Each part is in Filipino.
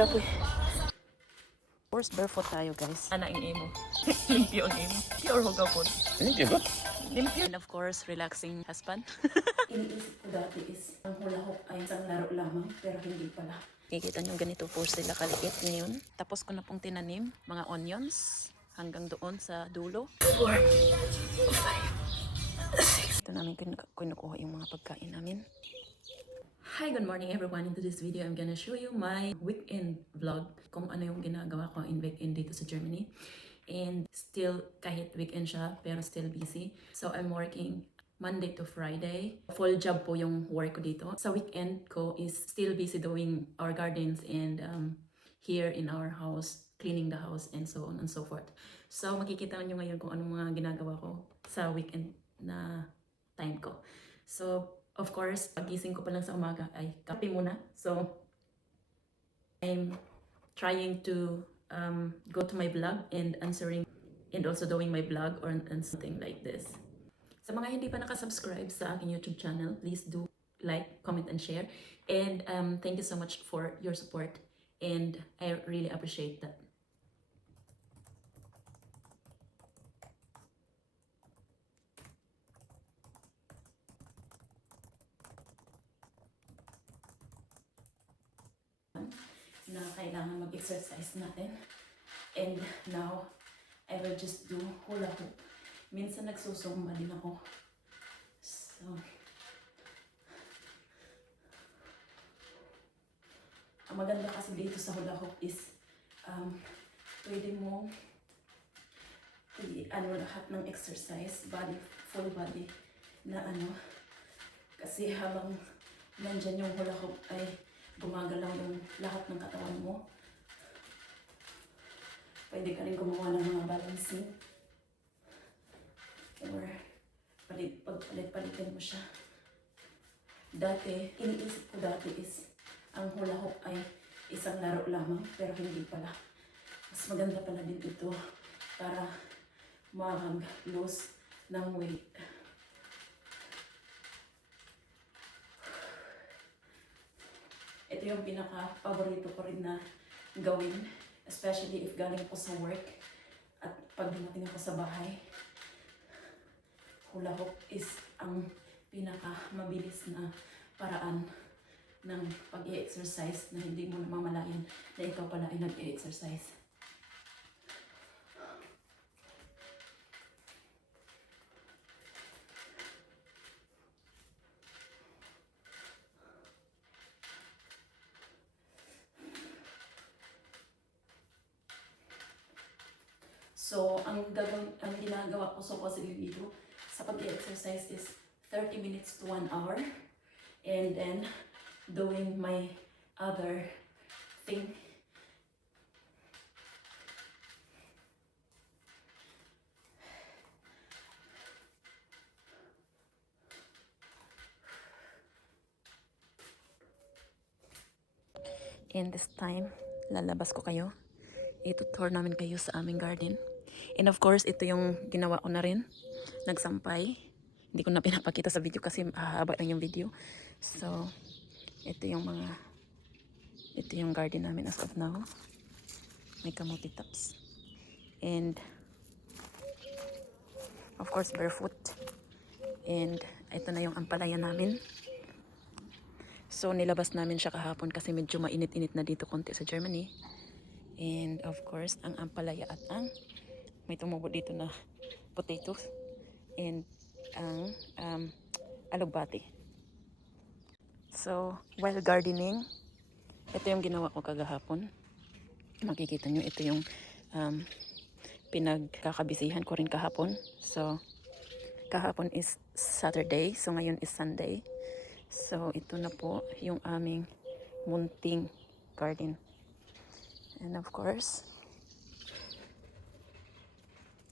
Kapoy. Of course, barefoot tayo, guys. Ana ang imo. Limpyo ang imo. Pure hugaw po. Hindi ba? Limpyo. And of course, relaxing husband. Iniisip ko dati is ang hula hoop ay isang laro lamang, pero hindi pala. Kikita nyo ganito po sila kaliit ngayon. Tapos ko na pong tinanim mga onions hanggang doon sa dulo. 4, 5, 6. Ito namin kinukuha yung mga pagkain namin. Hi, good morning everyone. In this video, I'm gonna show you my weekend vlog. Kung ano yung ginagawa ko in weekend dito sa Germany. And still, kahit weekend siya, pero still busy. So I'm working Monday to Friday. Full job po yung work ko dito. Sa weekend ko is still busy doing our gardens and here in our house, cleaning the house and so on and so forth. So makikita nyo ngayon kung anong mga ginagawa ko sa weekend na time ko. So of course, pagising ko pa lang sa umaga ay kape muna. So I'm trying to go to my blog and answering and also doing my blog or and something like this. Sa mga hindi pa nakasubscribe sa aking YouTube channel, please do like, comment, and share. And thank you so much for your support. And I really appreciate that. Na kailangan mag-exercise natin. And now, I will just do hula hoop. Minsan nagsusumba din ako. So, ang maganda kasi dito sa hula hoop is pwede mo ano lahat ng exercise, body, full body na ano. Kasi habang nandyan yung hula hoop ay gumagalaw yung lahat ng katawan mo. Pwede ka rin gumawa ng mga balancing. Or pagpalit-palitin mo siya. Dati, iniisip ko dati is ang hula hoop ay isang laro lamang, pero hindi pala. Mas maganda pala din ito para mag-lose ng weight. Ito yung pinaka-paborito ko rin na gawin, especially if galing ko sa work at pag dumating ako sa bahay. Hula hoop is ang pinaka-mabilis na paraan ng pag-i-exercise na hindi mo namamalayan na ikaw pala ay nag-i-exercise. So, ang ginagawa ko supposedly dito sa pag-exercise is 30 minutes to 1 hour. And then, doing my other thing. And this time, lalabas ko kayo. Itutour namin kayo sa aming garden. And of course, ito yung ginawa ko na rin. Nagsampay. Hindi ko na pinapakita sa video kasi mahaba lang yung video. So, ito yung garden namin as of now. May kamuti tops. And, of course, barefoot. And, ito na yung ampalaya namin. So, nilabas namin siya kahapon kasi medyo mainit-init na dito konti sa Germany. And of course, ang ampalaya at ang may tumubo dito na potatoes and ang alugbati. So, while gardening, ito yung ginawa ko kagahapon. Makikita nyo, ito yung pinagkakabisihan ko rin kahapon. So, kahapon is Saturday, so ngayon is Sunday. So, ito na po yung aming munting garden. And of course,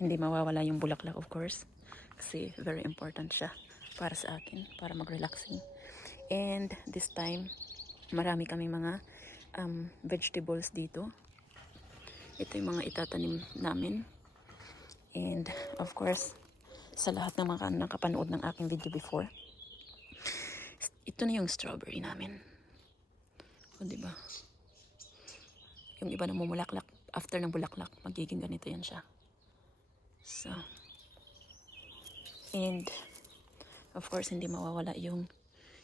hindi mawawala yung bulaklak of course. Kasi very important siya para sa akin, para mag-relaxing. And this time, marami kami mga vegetables dito. Ito yung mga itatanim namin. And of course, sa lahat ng mga nakapanood ng aking video before, ito na yung strawberry namin. O, diba? Yung iba namumulaklak, after ng bulaklak, magiging ganito yan siya. So, and, of course, hindi mawawala yung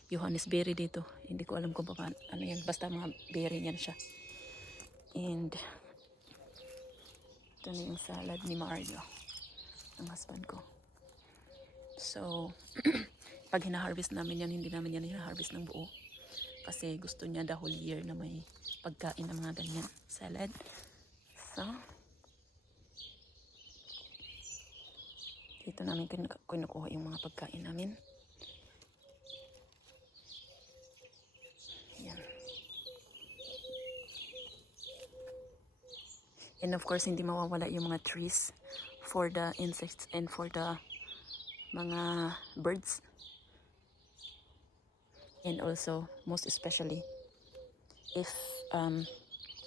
Johannesberry dito. Hindi ko alam kung paano, ano yan. Basta mga berry yan siya. And, ito na yung salad ni Mario, ng husband ko. So, pag hina-harvest namin yan, hindi namin yan hina-harvest ng buo. Kasi gusto niya the whole year na may pagkain ng mga ganyan salad. So, dito namin kinukuha yung mga pagkain namin. Yan. And of course, hindi mawawala yung mga trees for the insects and for the mga birds. And also, most especially, if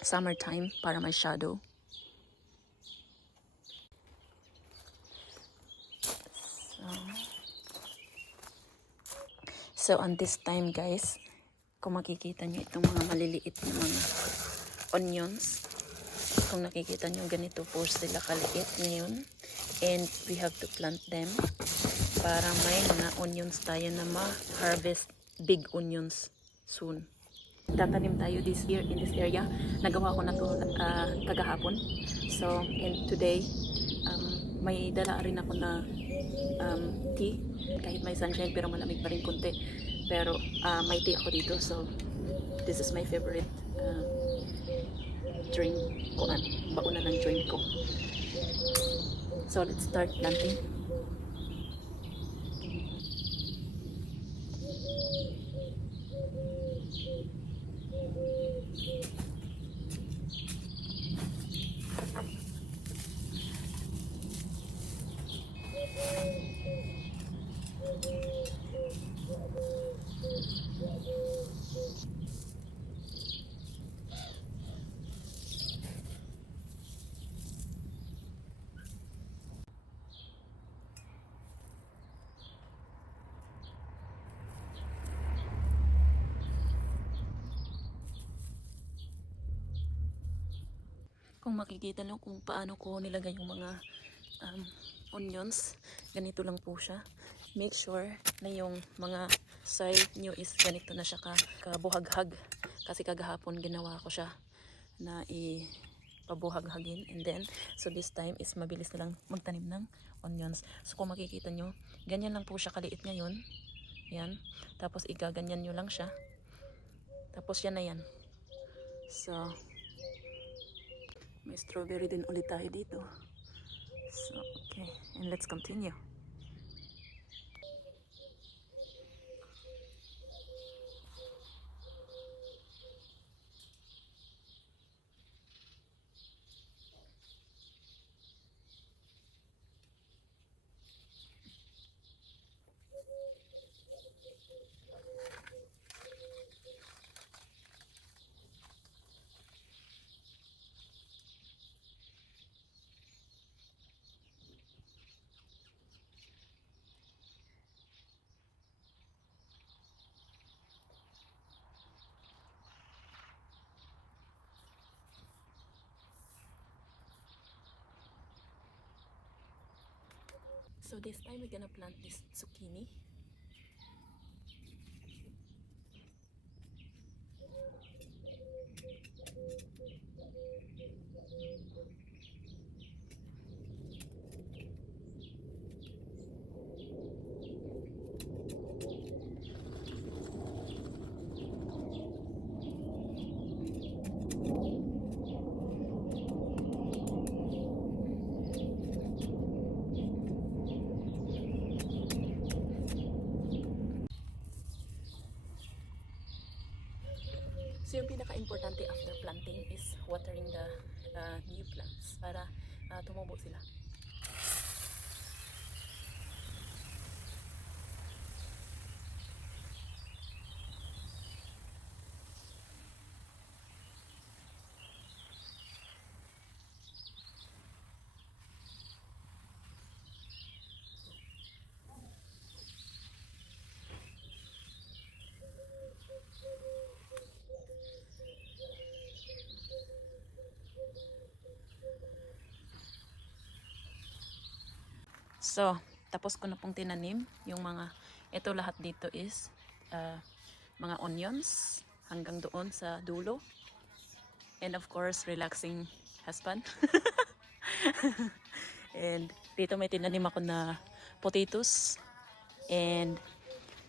summertime, para may shadow. So, on this time, guys, kung makikita nyo itong mga maliliit na mga onions, kung nakikita nyo, ganito po sila kaliit ngayon. And we have to plant them para may mga onions tayo na ma-harvest big onions soon. Tatanim tayo this year in this area. Nagawa ko na to kagahapon. So, and today, may dala rin ako na tea. Kahit may sunshine pero malamig pa rin konti. Pero may tea ako dito. So, this is my favorite drink ko. Bauna ng drink ko. So, let's start planting. Kung makikita nyo kung paano ko nilagay yung mga onions, ganito lang po siya. Make sure na yung mga soil nyo is ganito na siya kabuhaghag. Kasi kagahapon ginawa ko siya na ipabuhaghagin. And then, so this time is mabilis na lang magtanim ng onions. So kung makikita nyo, ganyan lang po siya kaliit ngayon. Yan. Tapos igaganyan nyo lang siya. Tapos yan na yan. So, may strawberry din ulit tayo dito. So, okay. And let's continue. So this time we're gonna plant this zucchini. So yung pinaka-importante after planting is watering the new plants para tumubo sila. So, tapos ko na pong tinanim yung mga, ito lahat dito is mga onions hanggang doon sa dulo. And of course, relaxing husband. And dito may tinanim ako na potatoes and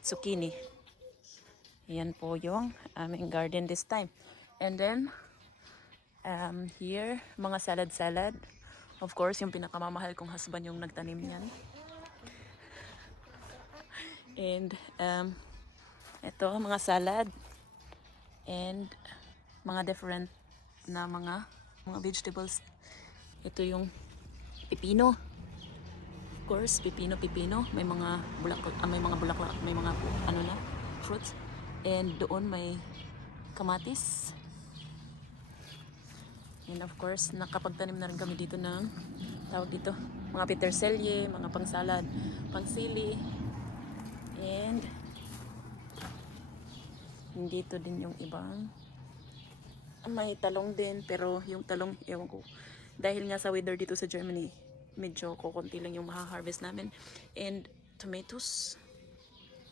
zucchini. Yan po yung aming garden this time. And then, here, mga salad-salad. Of course, yung pinakamamahal kong husband yung nagtanim niyan. And, ito, mga salad. And, mga different na mga vegetables. Ito yung pipino. Of course, pipino. May mga bulaklak, may mga ano na, fruits. And doon may kamatis. And of course, nakapagtanim na rin kami dito ng tawag dito, mga peterselye, mga pangsalad, pangsili. And dito din yung ibang may talong din, pero yung talong, ewan ko, dahil nga sa weather dito sa Germany, medyo kukunti lang yung maha-harvest namin. And tomatoes,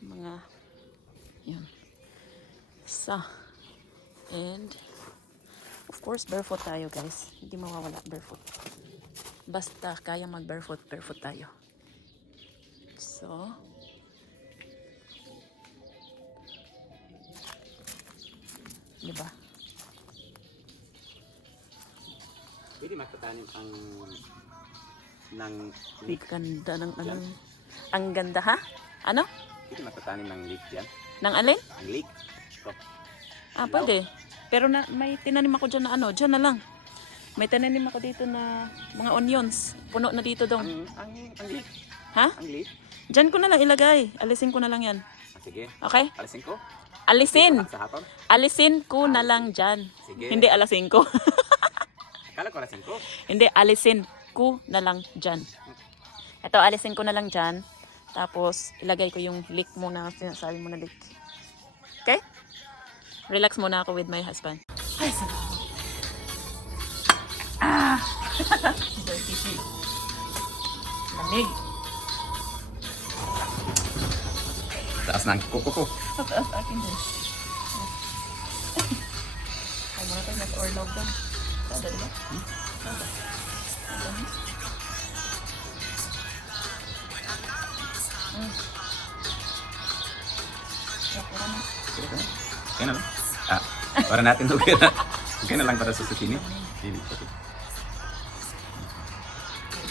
mga yan. And of course, barefoot tayo guys. Hindi mawawala barefoot. Basta kaya mag-barefoot, barefoot tayo. So, diba? Pwede magtatanim ng Ang ganda ng ano. Ang ganda ha? Ano? Pwede magtatanim ng leek yan. Nang alin? Ang leek. So, Pwede. Pero may tinanim ako dyan na ano. Dyan na lang. May tinanim ako dito na mga onions. Puno na dito daw. ang leek. Ha? Ang leek. Dyan ko na lang ilagay. Alisin ko na lang yan. Sige. Okay? Alisin ko. Alisin. Sa hapon. Alisin ko na lang dyan. Sige. Hindi alasin ko. Akala ko alisin ko. Hindi, alisin ko na lang dyan. Ito, alisin ko na lang dyan. Tapos, ilagay ko yung leek muna. Sinasabi mo na leek. Okay? Relax muna ako with my husband. Ay, salamat. Dirty shit. Lamig. Taas ng kuko ko. Mataas akin din. Ay, muna tayo nag-orlog doon. Sada, diba? Sada. Kaya na lang. Para natin to. Kaya na lang para sa zucchini. It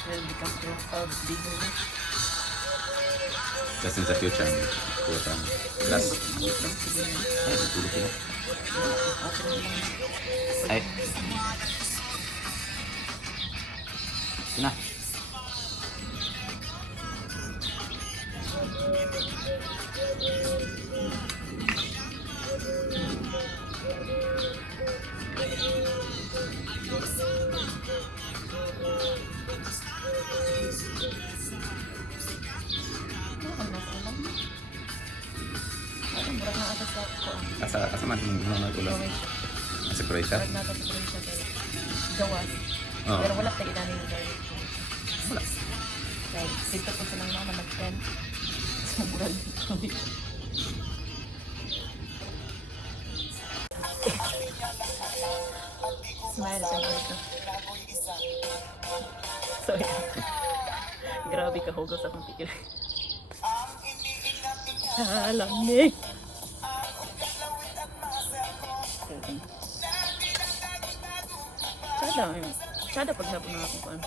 will become bigger. Just in the future. Glass. Ay. Sina. Asa man yung mga ulam? Sa Croatia? Gawas. Oo. Pero wala tayo inanin yung garlic. Wala. Like, dito po silang mama nag-10. Sobrang smile sa dito. So, grabe ka hugot sa akong pikir. Lamig. Tsada pag hapon na akong paan.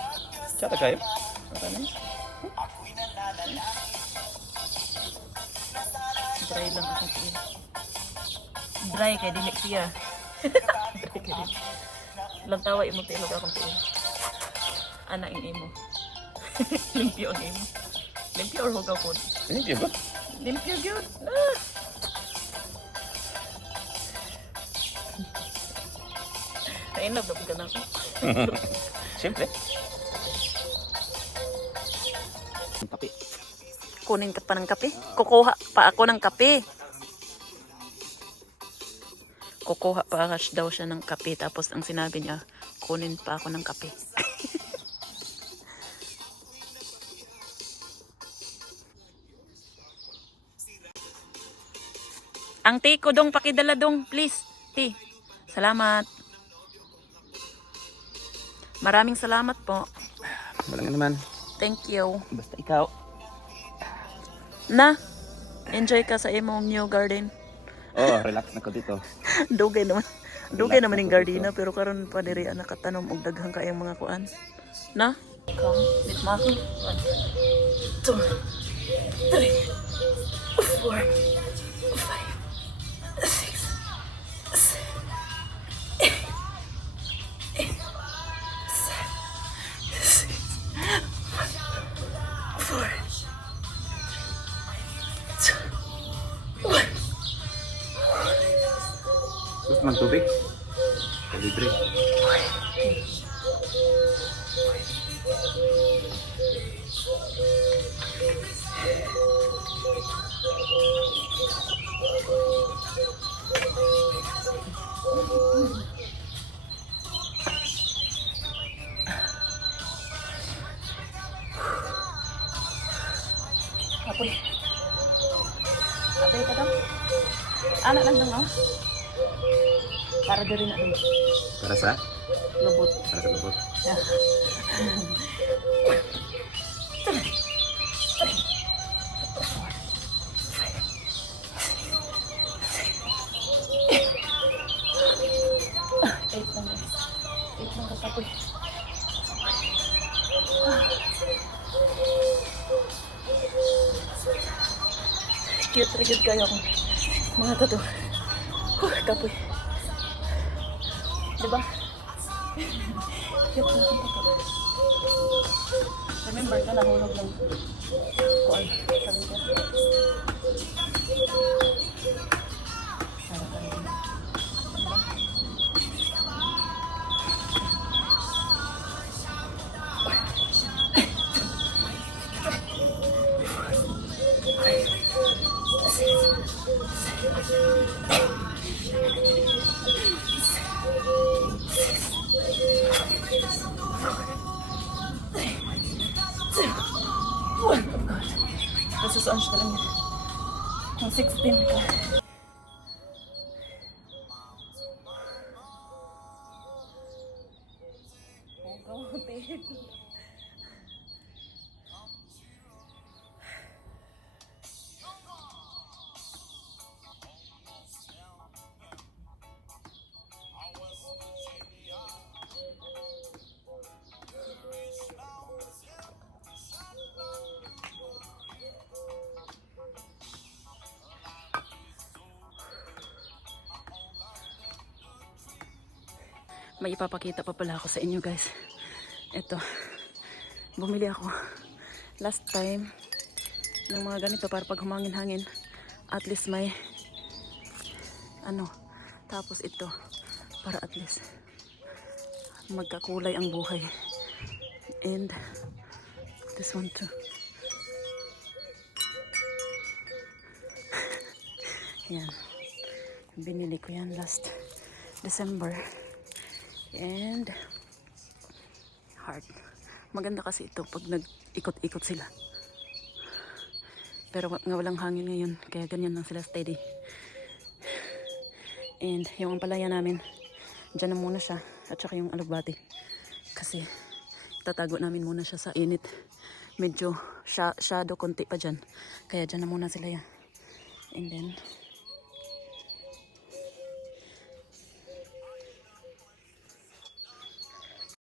Tsaka kayo? Okay na? Dry lang akong piil. Dry kaya dinik siya. Dry kaya dinik. Lang tawa imo piil akong piil. Ana in imo. Limpyo ang imo. Limpyo or hugaw po? Limpyo ba? Limpyo yun. Na-inlove na po ka na ako. Siyempre. Kape. Kunin ka pa ng kape? Kukuha pa ako ng kape. Kukuha pa daw siya ng kape. Tapos ang sinabi niya, kunin pa ako ng kape. Ang tea ko dong, pakidala dong, please. Tea. Salamat. Maraming salamat po. Wala nga naman. Thank you. Basta ikaw. Na, enjoy ka sa imong new garden. Oh, relax na ko dito. Dugay naman. Dugay naman yung gardena, pero karon pa diri nakatanom og daghang kayang mga kuan. Na? Come with Maki. 1, 2, 3, 4, 5, 6, 7, 8, 4, 1. Gusto mang tubig? Libre. Hapon. Abay ka daw. Anak lang dong, oh. Para diri na dong. Para sa? Lubot. Para sa lubot. Eight lang guys. 8 lang kapapoy. Cute rin yun kayo akong mga tato. Kapoy. Diba? Cute na akong tato. Remember ka, nahulog lang. Kuan, sabi ko. Sarap ka rin. Diba? Nasusuan siya lang yun. Yung 16 ka. May ipapakita pa pala ako sa inyo guys. Ito. Bumili ako last time ng mga ganito para pag humangin-hangin at least may ano. Tapos ito para at least magkakulay ang buhay. And this one too. Yan. Binili ko yan last December. And heart. Maganda kasi ito pag nag-ikot-ikot sila. Pero nga walang hangin ngayon, kaya ganyan lang sila steady. And yung ampalaya namin, dyan na muna siya. At saka yung alugbati. Kasi tatago namin muna siya sa init. Medyo shadow konti pa dyan. Kaya dyan na muna sila yan. And then